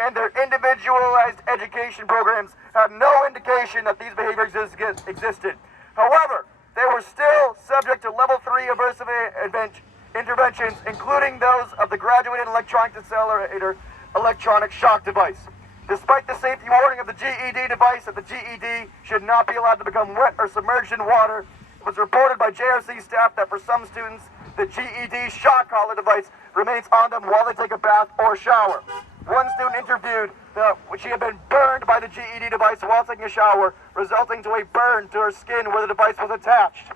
and their individualized education programs had no indication that these behaviors existed. However, they were still subject to level 3 aversive interventions, including those of the graduated electronic accelerator electronic shock device. Despite the safety warning of the GED device that the GED should not be allowed to become wet or submerged in water, it was reported by JRC staff that for some students, the GED shock collar device remains on them while they take a bath or shower. One student interviewed that she had been burned by the GED device while taking a shower, resulting to a burn to her skin where the device was attached.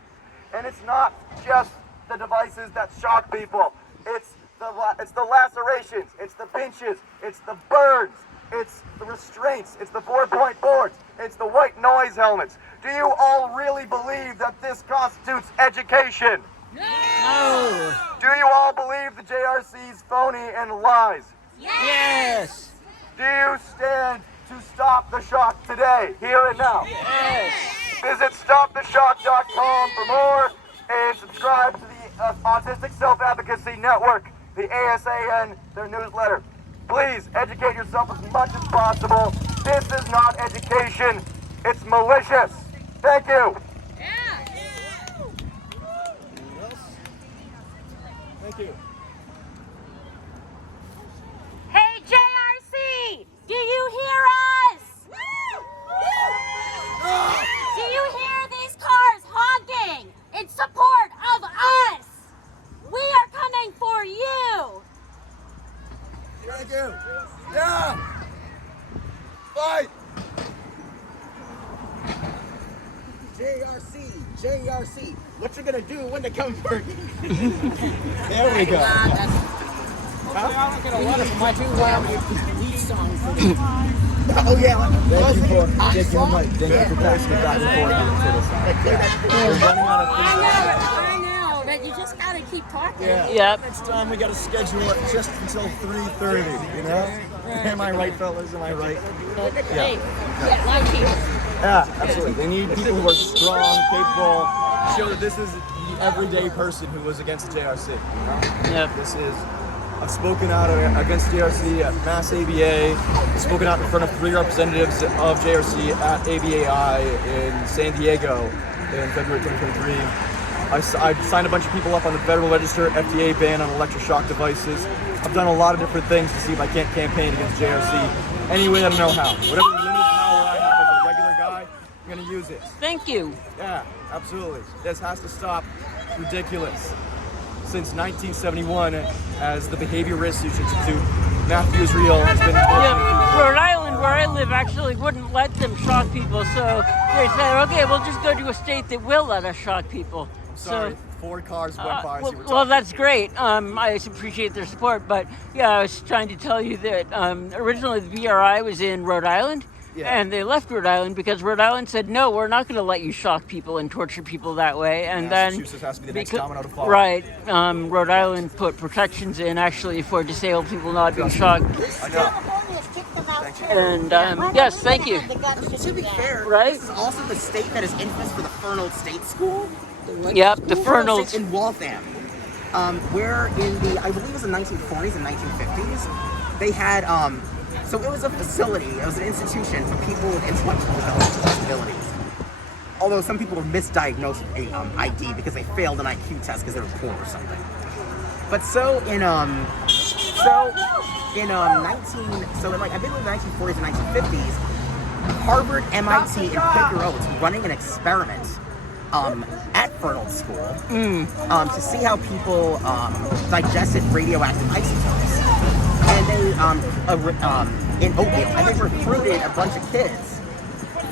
And it's not just the devices that shock people. It's the lacerations, it's the pinches, it's the burns, it's the restraints, it's the 4-point boards, it's the white noise helmets. Do you all really believe that this constitutes education? No! Do you all believe the JRC's phony and lies? Yes! Do you stand to stop the shock today, here and now? Yes! Visit stoptheshock.com for more and subscribe to the Autistic Self-Advocacy Network, the ASAN, their newsletter. Please educate yourself as much as possible. This is not education, it's malicious. Thank you. Thank you. Hey, JRC! Do you hear us? Do you hear these cars honking in support of us? We are coming for you! Thank you. Yeah! Fight! JRC, what you gonna do when they come for you? There we go. Oh yeah. Thank you for passing it back and I know, but you just gotta keep talking. Yep. Next time we gotta schedule it just until 3:30, you know? Am I right, fellas? Am I right? Hey, like here. Yeah, absolutely. They need people who are strong, capable, show that this is the everyday person who was against the JRC. You know? Yep. I've spoken out against JRC at Mass ABA, I've spoken out in front of 3 representatives of JRC at ABAI in San Diego in February 2023. I signed a bunch of people up on the Federal Register, FDA ban on electroshock devices. I've done a lot of different things to see if I can't campaign against JRC any way that I know how. Whatever limited power I have as a regular guy, I'm going to use it. Thank you. Yeah, absolutely. This has to stop. It's ridiculous. Since 1971, as the Behavior Risk Institute, Matthew Israel has been... Yeah, Rhode Island, where I live, actually wouldn't let them shock people, so they said, okay, we'll just go to a state that will let us shock people. Sorry, 4 cars went by. Well, that's great. I appreciate their support, but yeah, I was trying to tell you that originally the BRI was in Rhode Island, and they left Rhode Island because Rhode Island said, no, we're not going to let you shock people and torture people that way. And Massachusetts has to be the next domino to fall. Right. Rhode Island put protections in actually for disabled people not being shocked. I know. And yes, thank you. To be fair, Right? this is also the state that is infamous for the Fernald State School. Yep, the Fernald in Waltham, where in the, I believe it was the 1940s and 1950s, they had, so it was a facility, it was an institution for people with intellectual developmental disabilities. Although some people were misdiagnosed with ID because they failed an IQ test because they were poor or something. But I believe in the 1940s and 1950s, Harvard, MIT, and Quaker Oats were running an experiment at Fernald School to see how people digested radioactive isotopes. And they in oatmeal, and they recruited a bunch of kids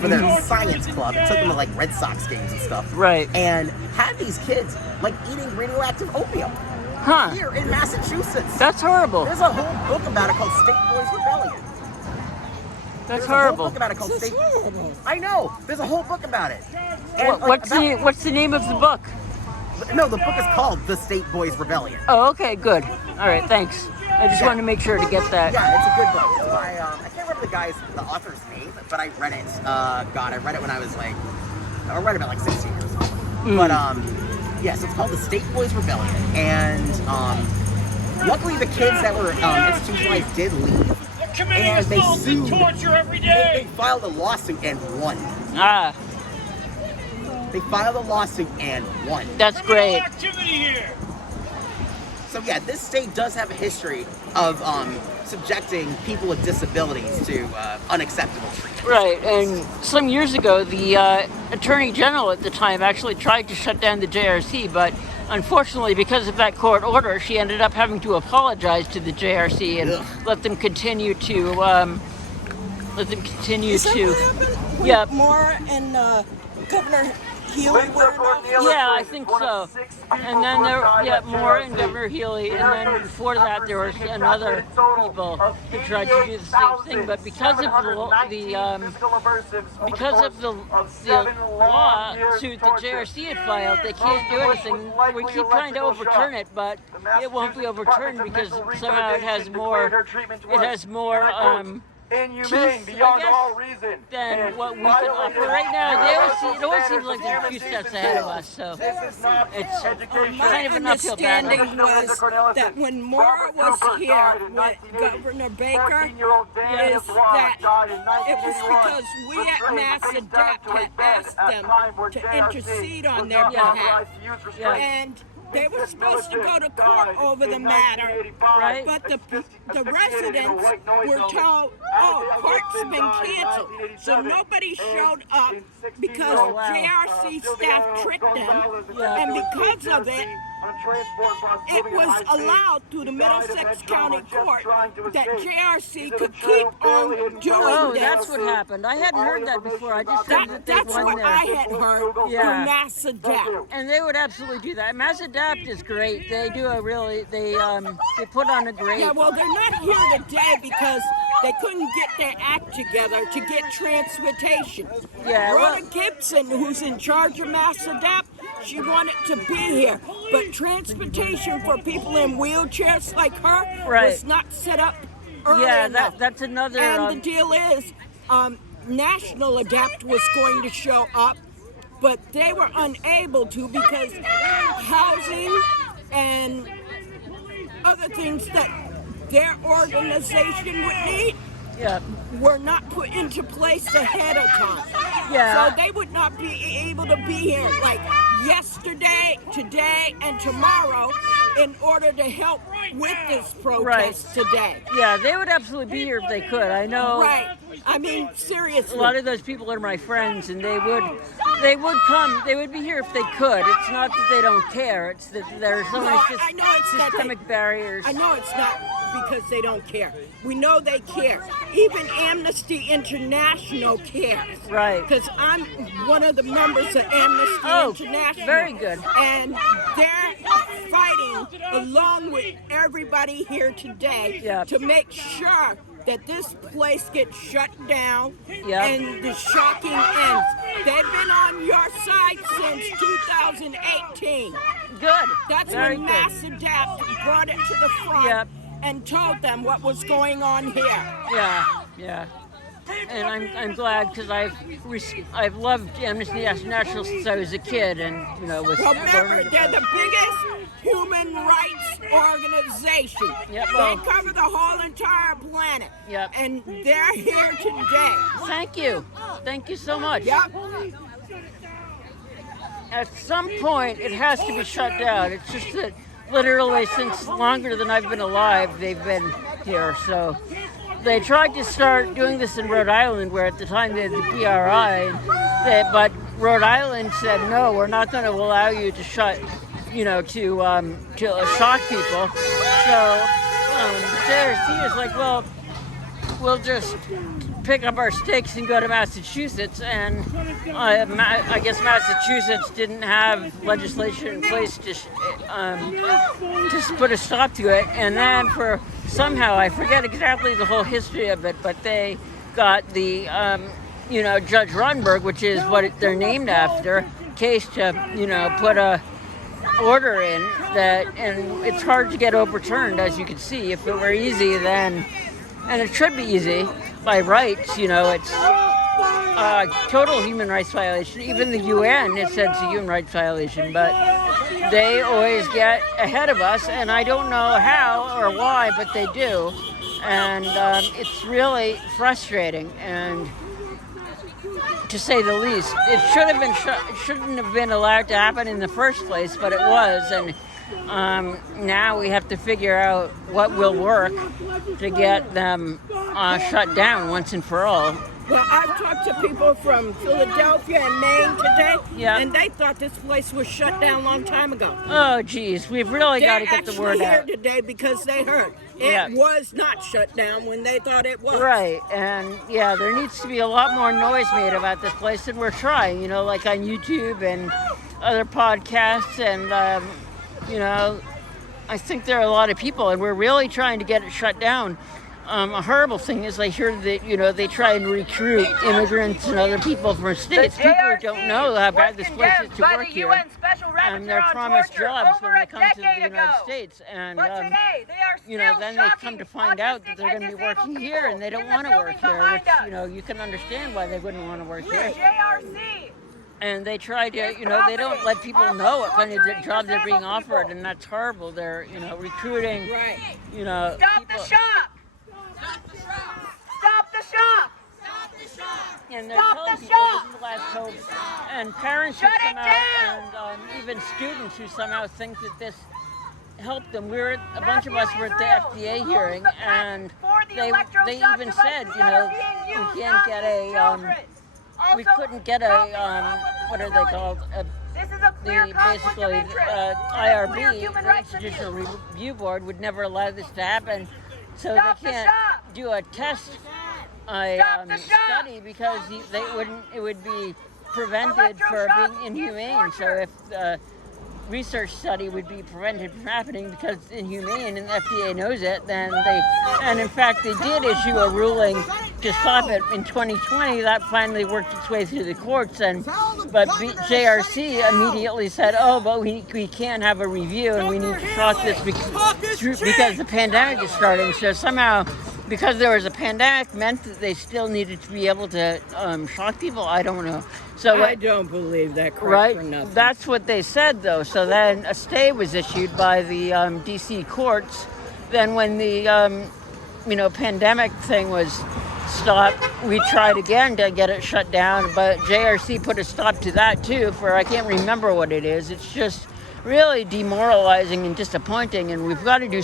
for their science club and took them to like Red Sox games and stuff. Right. And had these kids like eating radioactive oatmeal here in Massachusetts. That's horrible. There's a whole book about it called State Boys Rebellion. That's There's horrible. A whole book about it called State. I know. There's a whole book about it. And, What's the name of the book? No, the book is called The State Boys Rebellion. Oh, okay, good. All right, thanks. I just wanted to make sure to get that. Yeah, it's a good book. It's by, I can't remember the author's name, but I read it. I read it when I was like, I read it about like 16 years old. But yeah, so it's called The State Boys Rebellion, and luckily the kids that were institutionalized did leave. committing and they assault and sued. torture every They day. filed a lawsuit and won. Ah, They filed a lawsuit and won. that's great. Activity here. So yeah, this state does have a history of subjecting people with disabilities to unacceptable treatment. Right, and some years ago, the Attorney General at the time actually tried to shut down the JRC, but unfortunately, because of that court order, she ended up having to apologize to the JRC and Ugh. let them continue to Is that what happened? When Yep. Moore and Governor Healy were involved? Yeah, I think so. And then Moore and Governor Healy, and then before that there was another people who tried to do the same thing. But because of the lawsuit the JRC had filed, they can't do anything. We keep trying to overturn it, but it won't be overturned because somehow it has more inhumane teeth, beyond I guess, all reason. than what we can offer right now. It always seems like they're a few steps ahead of us. So This is not it's education. kind of an uphill battle. understanding was that when Moore was here with Governor Baker, is that it was because we at Mass Adapt had asked them to intercede on their behalf. Yeah. And they were supposed to go to court over the matter, Right. but the residents were told, oh, court's been canceled. So nobody showed up because Oh, wow. JRC staff tricked them, and because of it, it was allowed through the Middlesex County Court that JRC could keep on doing Oh, this. that's what happened. I hadn't heard that before. I just heard that they That's won what there. I had heard Yeah. from Mass Adapt. And they would absolutely do that. Mass Adapt is great. They do a really they put on a great. Yeah, well, they're not here today because they couldn't get their act together to get transportation. Yeah, well- Rhoda Gibson, who's in charge of Mass Adapt, she wanted to be here, but transportation for people in wheelchairs like her Right. was not set up early Yeah, enough. that's another. And the deal is, National Adapt was going to show up, but they were unable to because housing and other things that their organization would need yeah, were not put into place ahead of time. Yeah. So they would not be able to be here like yesterday, today, and tomorrow in order to help with this protest today. yeah, they would absolutely be here if they could. I know. Right. I mean, A seriously. lot of those people are my friends, and they would come. They would be here if they could. It's not that they don't care. It's that there are so No, many I know it's that systemic barriers. I know it's not because they don't care. We know they care. Even Amnesty International cares. Right. Because I'm one of the members of Amnesty Oh, International. very good. And they're fighting along with everybody here today Yep. to make sure that this place gets shut down Yep. and the shocking ends. They've been on your side since 2018. Good. That's very when good. Mass Adapt brought it to the front Yep. and told them what was going on here. Yeah. And I'm glad because I've loved Amnesty International since I was a kid, and was. Well, remember, learning they're about- the biggest human rights organization. Yep, well- They cover the whole entire planet. Yep. And they're here today. Thank you so much. Yep. At some point, it has to be shut down. It's just that literally since longer than I've been alive, they've been here. So they tried to start doing this in Rhode Island, where at the time they had the BRI, but Rhode Island said, no, we're not going to allow you to shut, to shock people. So the JRC is like, well, we'll just pick up our stakes and go to Massachusetts, and I guess Massachusetts didn't have legislation in place to put a stop to it, and then somehow, I forget exactly the whole history of it, but they got the, Judge Rotenberg, which is what they're named after, case to, put a order in that, and it's hard to get overturned, as you can see. If it were easy, then, and it should be easy by rights, it's a total human rights violation. Even the UN has said it's a human rights violation, but they always get ahead of us, and I don't know how or why, but they do. and it's really frustrating, and to say the least. It shouldn't have been allowed to happen in the first place, but it was, and now we have to figure out what will work to get them shut down once and for all. Well, I've talked to people from Philadelphia and Maine today, Yep. and they thought this place was shut down a long time ago. Oh, geez, we've really got to get the word They're out. actually here today because they heard it Yeah. was not shut down when they thought it was. Right, and yeah, there needs to be a lot more noise made about this place, and we're trying, like on YouTube and other podcasts, and I think there are a lot of people, and we're really trying to get it shut down. A horrible thing is I hear that, they try and recruit immigrants and other people from states, people who don't know how bad this place is to work here, and they're promised jobs when they come to the United States, and then they come to find out that they're going to be working here, and they don't want to work here, which, you can understand why they wouldn't want to work here. And they try to, they don't let people know what kind of jobs they're being offered, and that's horrible. They're, recruiting, Right. Stop the people. shop! Stop the shop! Stop the shop! And they're Stop telling the people shop! this is the last hope. And parents who Shut come it out, down! and even students who somehow think that this helped them. A bunch of us were at the FDA hearing, and they even said, we can't get we couldn't get what are they called? Basically, IRB, the Institutional Review Board, would never allow this to happen. So they can't do a test study because it would be prevented for being inhumane. So if the research study would be prevented from happening because it's inhumane and the FDA knows it, and in fact they did issue a ruling to stop it in 2020. That finally worked its way through the courts, but JRC immediately said, but we can't have a review, and we need to stop this because the pandemic is starting. So somehow, because there was a pandemic, meant that they still needed to be able to shock people. I don't know. So I don't believe that crap right? for nothing. That's what they said, though. So then a stay was issued by the D.C. courts. Then when the pandemic thing was stopped, we tried again to get it shut down, but JRC put a stop to that too. I can't remember what it is. It's just really demoralizing and disappointing, and we've got to do.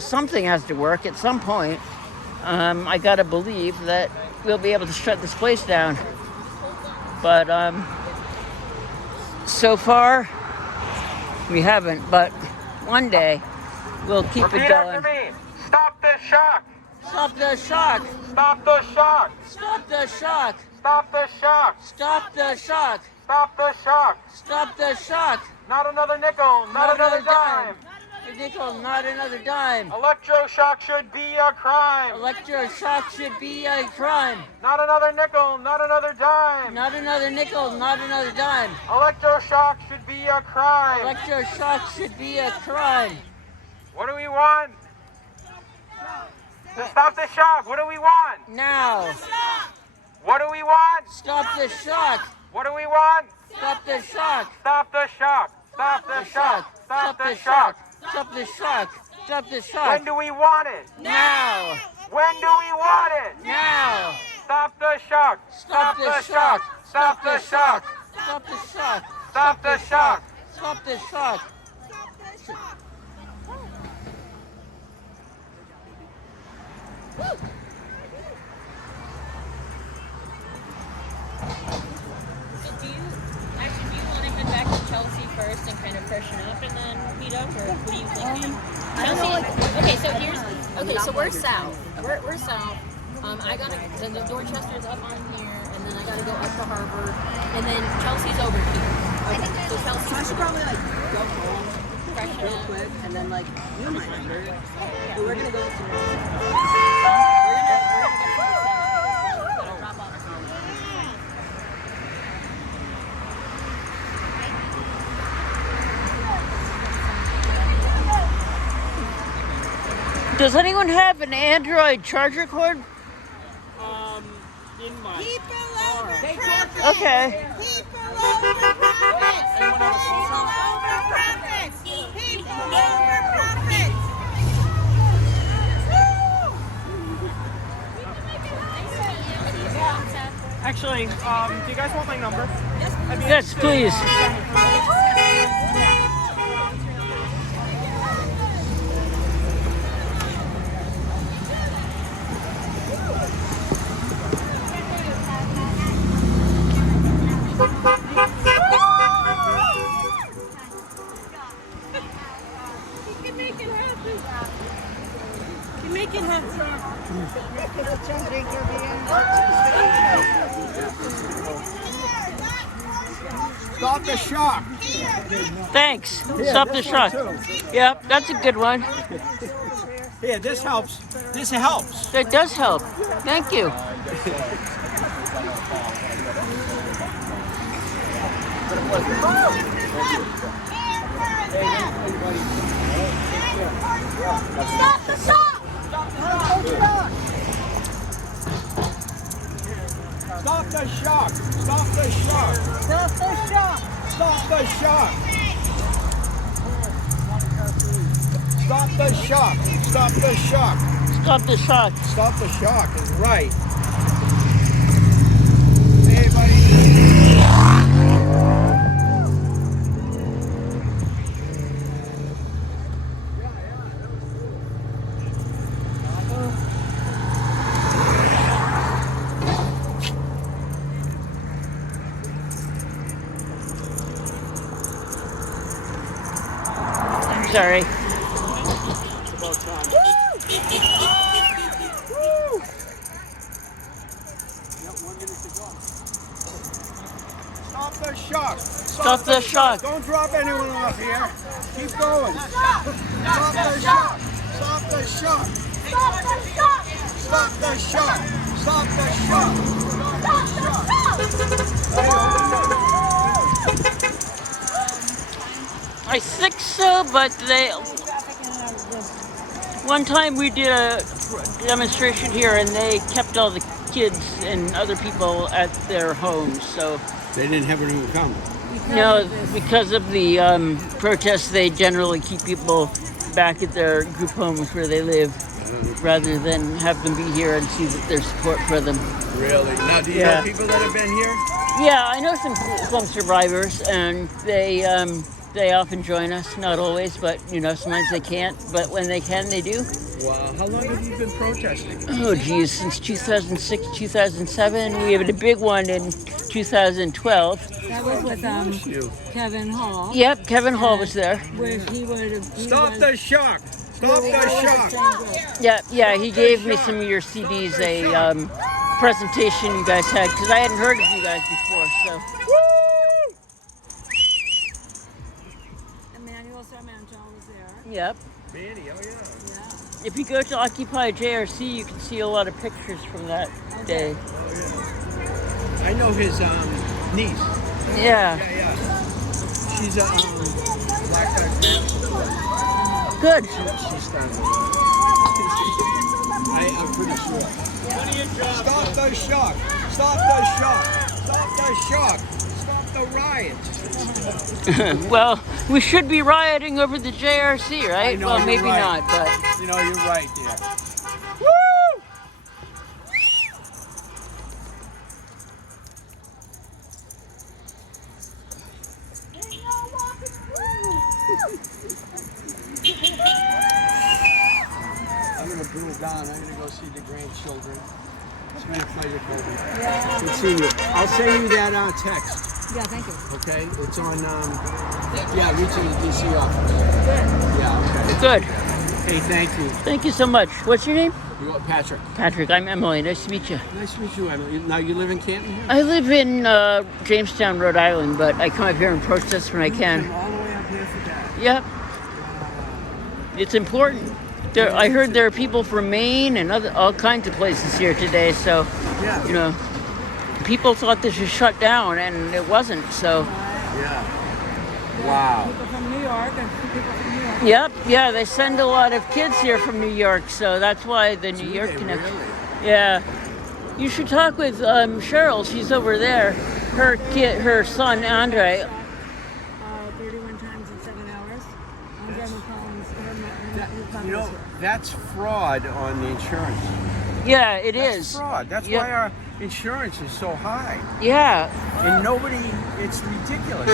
Something has to work at some point. I got to believe that we'll be able to shut this place down. But so far, we haven't. But one day, we'll keep it Repeat going. after me. Stop the shock. Stop the shock! Stop the shock. Stop the shock! Stop the shock. Stop the shock! Stop the shock. Stop the shock! Not another nickel, not another dime. A nickel, not another dime. Electroshock should be a crime. Electroshock should be a crime. Not another nickel, not another dime. Not another nickel, not another dime. Electroshock should be a crime. Electroshock should be a crime. What do we want? To stop the shock, what do we want? Now. What do we want? Stop the shock. What do we want? Stop the shock. Stop the shock. Stop the shock. Stop the shock. Stop the shock. Stop the shock. When do we want it? Now. When do we want it? Now. Stop the shock. Stop the shock. Stop the shock. Stop the shock. Stop the shock. Stop the shock. So do you want to head back to Chelsea first and kind of freshen up and then meet up, or what are you thinking? Chelsea. So we're south. We're south. I gotta the Dorchester's up on here, and then I gotta go up to Harvard, and then Chelsea's over here. So Chelsea. I should probably go home Freshen real up. quick and then you know my number. We're gonna go to Does anyone have an Android charger cord? In my People over profits. Okay. People over profits. People over profits. People over profits. Actually, do you guys want my number? Yes, please. Make it happen. Stop the shock. Thanks. Stop the shock. Yep, that's a good one. Here, this helps. This helps. That does help. Thank you. Stop the shock! Stop the shock. Stop the shock. Stop the shock. Stop the shock. Stop the shock. Stop the shock. Stop the shock. Stop the shock is right. Hey, buddy. I'm sorry. Stop the shock. Stop the shock. Don't drop anyone off here. Keep going. Stop the shock. Stop the shock. Stop the shock! Stop the shock. Stop the shock. I think so, but one time we did a demonstration here and they kept all the kids and other people at their homes, so. They didn't have anyone come. No, because of the protests, they generally keep people back at their group homes where they live, rather than have them be here and see that there's support for them. Really? Now, do you know people that have been here? Yeah, I know some survivors, and they often join us. Not always, but sometimes they can't. But when they can, they do. Wow. How long have you been protesting? Oh, geez, since 2006, 2007. We had a big one in 2012. That was with Kevin Hall. Yep, Kevin Hall was there. Where he would have. Stop the shock! Stop the shock! Yeah, he gave me some of your CDs, a presentation you guys had, because I hadn't heard of you guys before, so. Emmanuel Sarmantel was there. Yep. Manny, oh yeah. If you go to Occupy JRC, you can see a lot of pictures from that day. Oh, yeah. I know his niece. Yeah. Yeah. She's a black guy. Good. She's standing. I'm pretty sure. Stop the shock! Stop the shock! Stop the shock! Stop the riots! Well, we should be rioting over the JRC, right? Know, Well, maybe right. not, but. You're right there. Woo! I'm gonna boom down. I'm gonna go see the grandchildren. It's been a pleasure, Kobe. Good seeing you. I'll send you that text. Yeah, thank you. Okay, it's on. Reaching the DC office. Good. Yeah. Okay. Good. Hey, thank you. Thank you so much. What's your name? You are Patrick. Patrick, I'm Emily. Nice to meet you. Nice to meet you, Emily. Now you live in Canton here? I live in Jamestown, Rhode Island, but I come up here and protest when I can. All the way up here for that. Yep. It's important. I heard there are people from Maine and all kinds of places here today, so, Yeah. people thought this was shut down, and it wasn't, so. Yeah. Wow. People from New York and people from New York. Yep, yeah, they send a lot of kids here from New York, so that's why the New York connection. Really? Yeah. You should talk with Cheryl, she's over there. Her son, Andre. 31 times in 7 hours. Andre McCollum's That's fraud on the insurance. Yeah, it That's is. fraud. That's Yep. why our insurance is so high. Yeah. And nobody, it's ridiculous.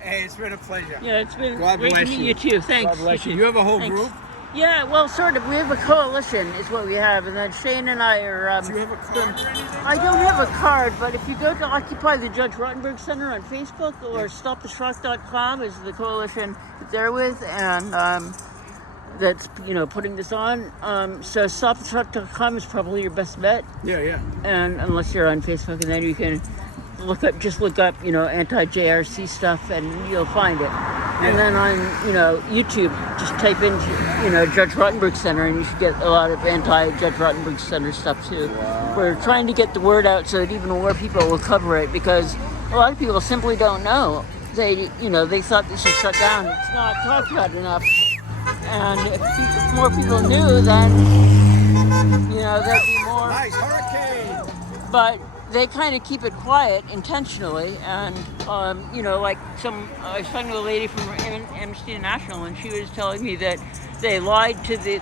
Hey, it's been a pleasure. Yeah, it's been God great to bless meet you too. Thanks. God bless you. You have a whole Thanks. group? Yeah, well, sort of. We have a coalition, is what we have, and then Shane and I are. Do you have a card or anything? I don't have a card, but if you go to Occupy the Judge Rotenberg Center on Facebook or StopTheShock.com is the coalition that they're with, and that's putting this on. So StopTheShock.com is probably your best bet, Yeah. and unless you're on Facebook, and then you can look up anti-JRC stuff, and you'll find it. And then on, YouTube, just type in, Judge Rotenberg Center, and you should get a lot of anti-Judge Rotenberg Center stuff too. Wow. We're trying to get the word out so that even more people will cover it, because a lot of people simply don't know. They thought this was shut down. It's not talked about enough. And if more people knew, then, there'd be more. Nice hurricane. But they kind of keep it quiet intentionally, and I was talking to a lady from Amnesty International, and she was telling me that they lied to the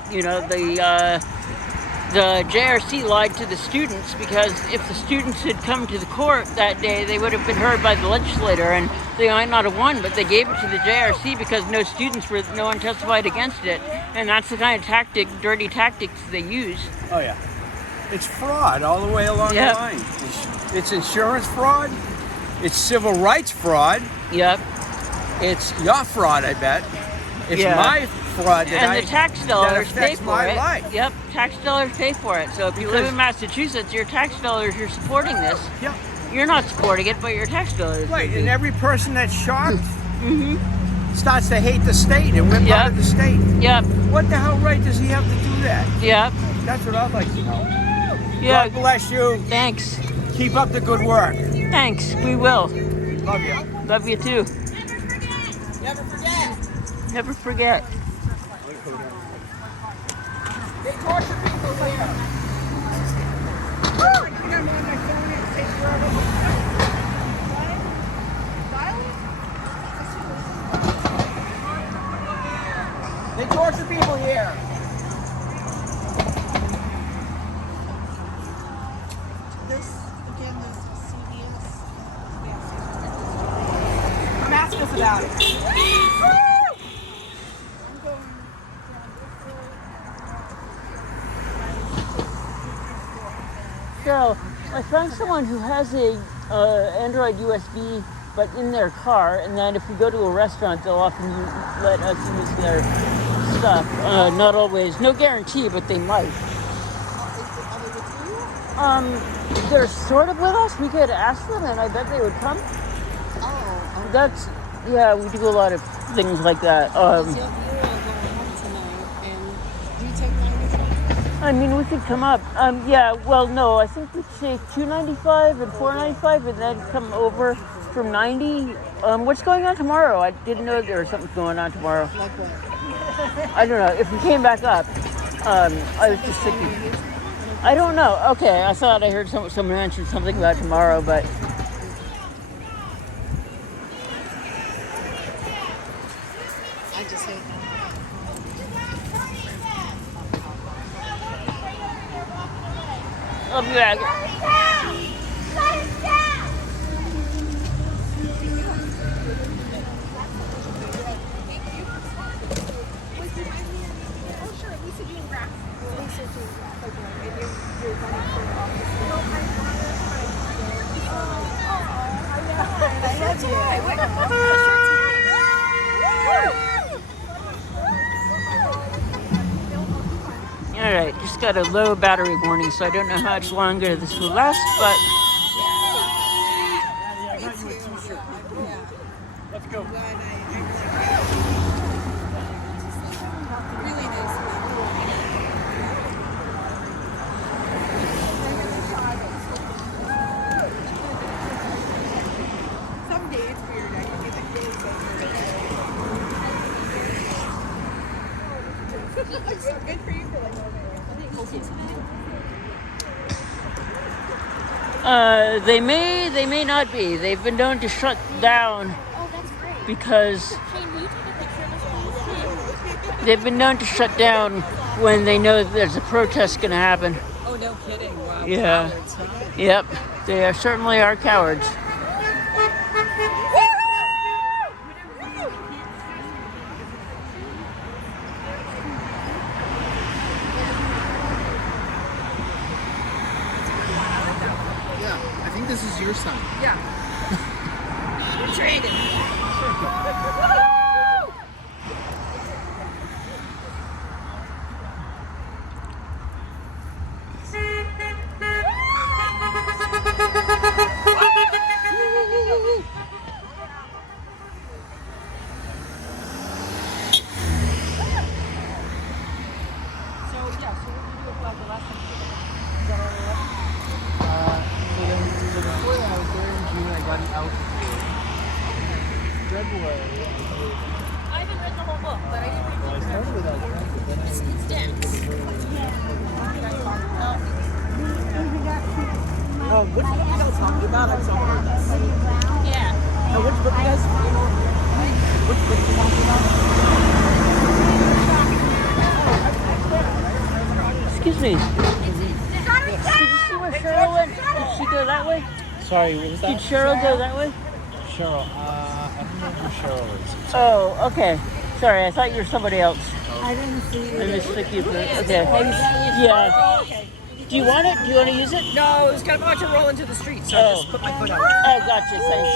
JRC lied to the students, because if the students had come to the court that day, they would have been heard by the legislator, and they might not have won, but they gave it to the JRC because no one testified against it, and that's the kind of dirty tactics they use. Oh, yeah. It's fraud all the way along Yep. the line. It's insurance fraud. It's civil rights fraud. Yep. It's your fraud, I bet. It's Yeah. my fraud And the tax dollars that pay affects for my it. life. Yep, tax dollars pay for it. So if you live Because- in Massachusetts, your tax dollars, you're supporting this. Yep. You're not supporting it, but your tax dollars. Right, and every person that's shocked starts to hate the state, and we're Yep. part of the state. Yep, What the hell right does he have to do that? yep, That's what I'd like to know. yeah. God bless you. Thanks. Keep up the good work. Thanks, we will. Love you. Love you too. Never forget. Never forget. They torture people here. They torture people here. Come ask us about it. So I found someone who has a Android USB, but in their car, and then if we go to a restaurant, they'll often let us use their stuff. Not always, no guarantee, but they might. They're sort of with us. We could ask them, and I bet they would come. Oh, That's, yeah, we do a lot of things like that. you're all going home tonight, and do you take 95? I mean, we could come up. Yeah, well, no, I think we'd say $2.95 and $4.95, and then come over from 90. What's going on tomorrow? I didn't know there was something going on tomorrow. Like what? I don't know. If we came back up, I was just thinking. I don't know. Okay, I thought I heard someone mention something about tomorrow, but I just hate I'll be back. All right, just got a low battery warning, so I don't know how much longer this will last, but Let's go. really nice. Some days it's weird. I can get the kids good for you for like They may not be. They've been known to shut down Oh, that's great. because Shane, will you take a picture of us, please? they've been known to shut down when they know that there's a protest going to happen. Oh, no kidding. Wow. Yeah. Cowards, huh? Yep. They are certainly are cowards. Yeah, I think this is your son. We're traded. So before that, I was there in June. I got an out February. I haven't read the whole book, but I didn't read Well, I started with Alfred, but then I It's dense. Oh, which book you guys talking about? I'm sorry. Yeah. Now, which book you guys? Which book you talking about? Excuse me. Did you see where Cheryl went? Did she go that way? Sorry, what was Did that? Cheryl go that way? Cheryl. I don't know who Cheryl is. Oh, okay. Sorry, I thought you were somebody else. I didn't see I mistook you for okay. Yeah. Do you want it? Do you want to use it? No, I was going to roll into the street, so I just put my foot out. Oh, gotcha. Thanks.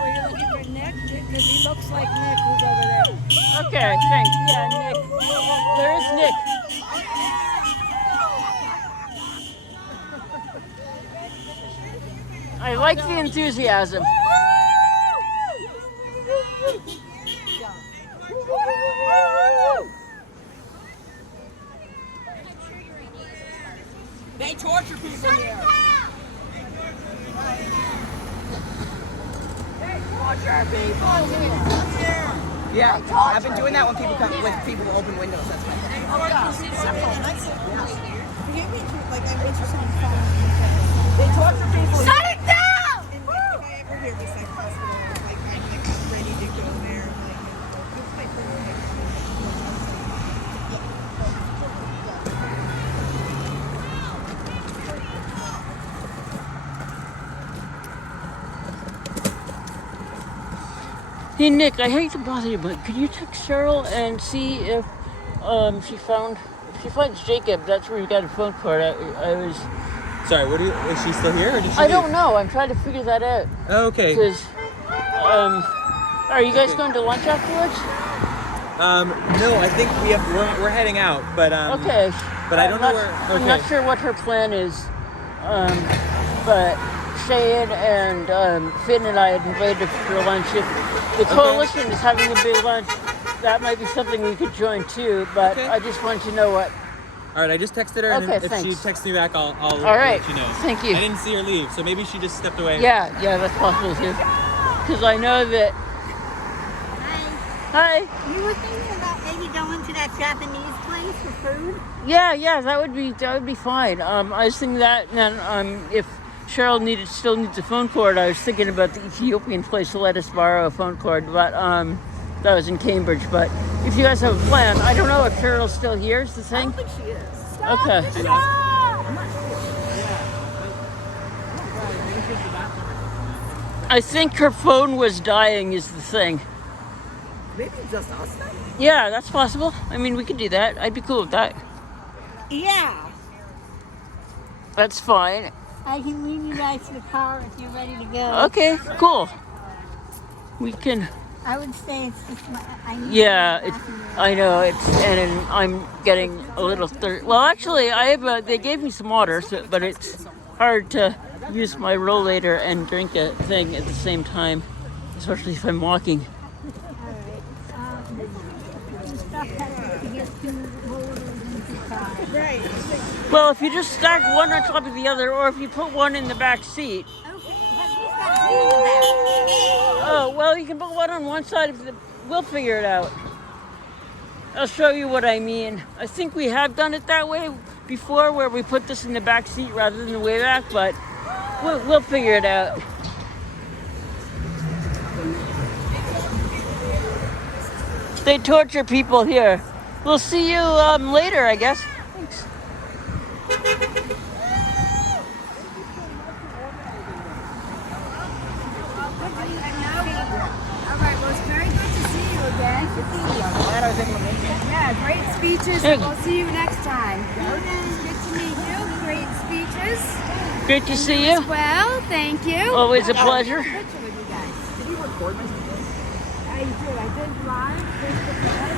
Were you looking for Nick? Because he looks like Nick who's over there. Okay, thanks. Yeah, Nick. Where is Nick? I like the enthusiasm. They torture people here. They torture people here. Yeah, I've been doing that when people come with people who open windows. That's why. They torture people. Shut it down! Hey Nick, I hate to bother you, but could you text Cheryl and see if if she finds Jacob? That's where you got a phone card. I was. Sorry, is she still here or did she I leave? don't know. I'm trying to figure that out. Oh, okay. Because, are you guys going to lunch afterwards? No, I think we're heading out, but Okay. But I don't know where. I'm not sure what her plan is. But Shane and Finn and I had invited her for lunch. If the coalition is having a big lunch, that might be something we could join too. But Okay. I just wanted to know what. All right, I just texted her, and Okay, if she thanks. texts me back, I'll All right. let you know. Thank you. I didn't see her leave, so maybe she just stepped away. Yeah, that's possible too. Because I know that. Hi. You were thinking about maybe going to that Japanese place for food? Yeah, that would be fine. I was thinking that, and then if Cheryl still needs a phone cord, I was thinking about the Ethiopian place to let us borrow a phone cord, but that was in Cambridge. But if you guys have a plan, I don't know if Cheryl's still here. Is the thing? I think she is. Okay. I think her phone was dying. Is the thing? Maybe just us then? Yeah, that's possible. I mean, we could do that. I'd be cool with that. Yeah. That's fine. I can leave you guys to the car if you're ready to go. Okay, cool. We can. I would say it's just I need Yeah, I know and I'm getting a little thirsty. Well, actually, I have. They gave me some water, but it's hard to use my rollator and drink a thing at the same time, especially if I'm walking. Right. Well, if you just stack one on top of the other, or if you put one in the back seat. Oh, well, you can put one on one side of the. We'll figure it out. I'll show you what I mean. I think we have done it that way. before where we put this in the back seat rather than the way back, but we'll figure it out. They torture people here. We'll see you later, I guess. Thanks. All right, well, it's very good to see you again. Yeah, great speeches. Hey. We'll see you next time. Good to meet you. Great speeches. Great to see you. Well, thank you. Always a pleasure. Picture with you guys. Did you record me? I did. I did live.